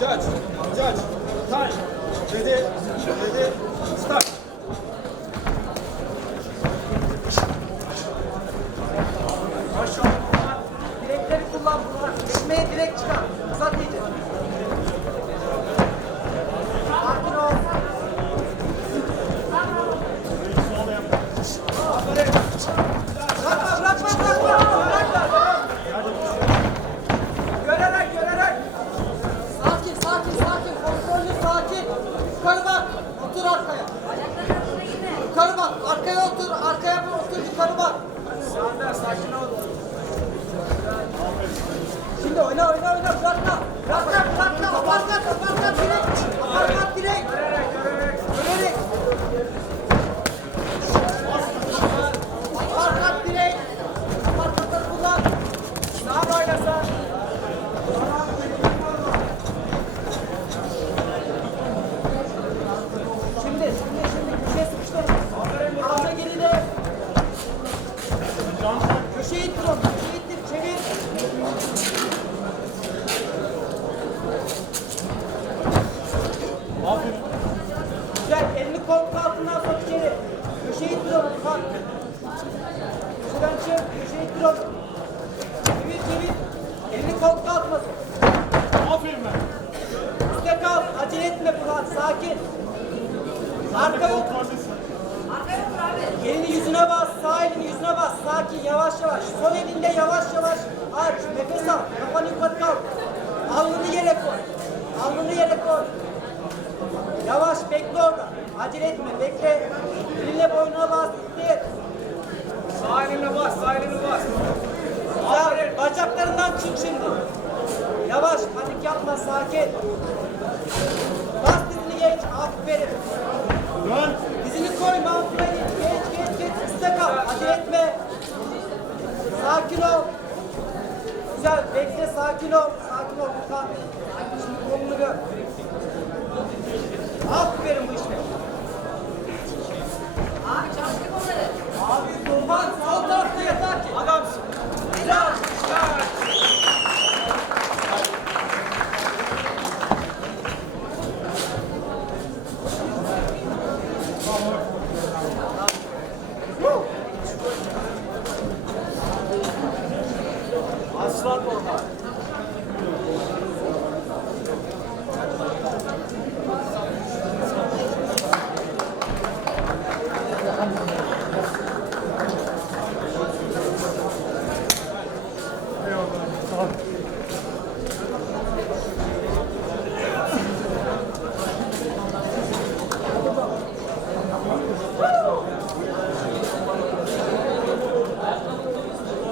Judge, judge, time, ready, ready, start. Direkleri kullan bunlar. Ekmeğe direkt çıkar. Uzat Yukarı bak. Otur arkaya. Yukarı bak. Arkaya otur. Arkaya bir otur. Yukarı bak. Sander, sakin ol. Şimdi oyna oyna oyna bırakma. Bırakma bırakma. Aparkat aparkat direkt. Köşeye ittir onu. Köşeye ittir. Çevir. Güzel. Elini koltuk altından sok içeri. Köşeye ittir onu. Kalk. Köşeden çık. Köşeye ittir onu. Çevir çevir. Elini koltuk altına sok. Aferin ben. Üste kal. Acele etme Burhan. Sakin. Arka yok. Elini yüzüne bas. Sağ elini yüzüne bas. Sakin. Yavaş yavaş. Sol elinde yavaş yavaş aç. Nefes al. Kafanı yukarı kalk. Alnını yere koy. Alnını yere koy. Yavaş bekle orada. Acele etme. Bekle. Elinle boynuna bas. İttir. Sağ eline bas, sağ eline bas. Güzel. Bacaklarından çık şimdi. Yavaş. Panik yapma. Sakin. Bas dizini geç. Aferin. Dön. etme. Sakin ol. Güzel bekle sakin ol. Sakin ol Gürkan. Şimdi konunu gör. Aferin bu işe. Abi çalıştık onları. Abi durmaz. Sol tarafta yatar ki. Adamsın. Güzel. Güzel. Islat orada.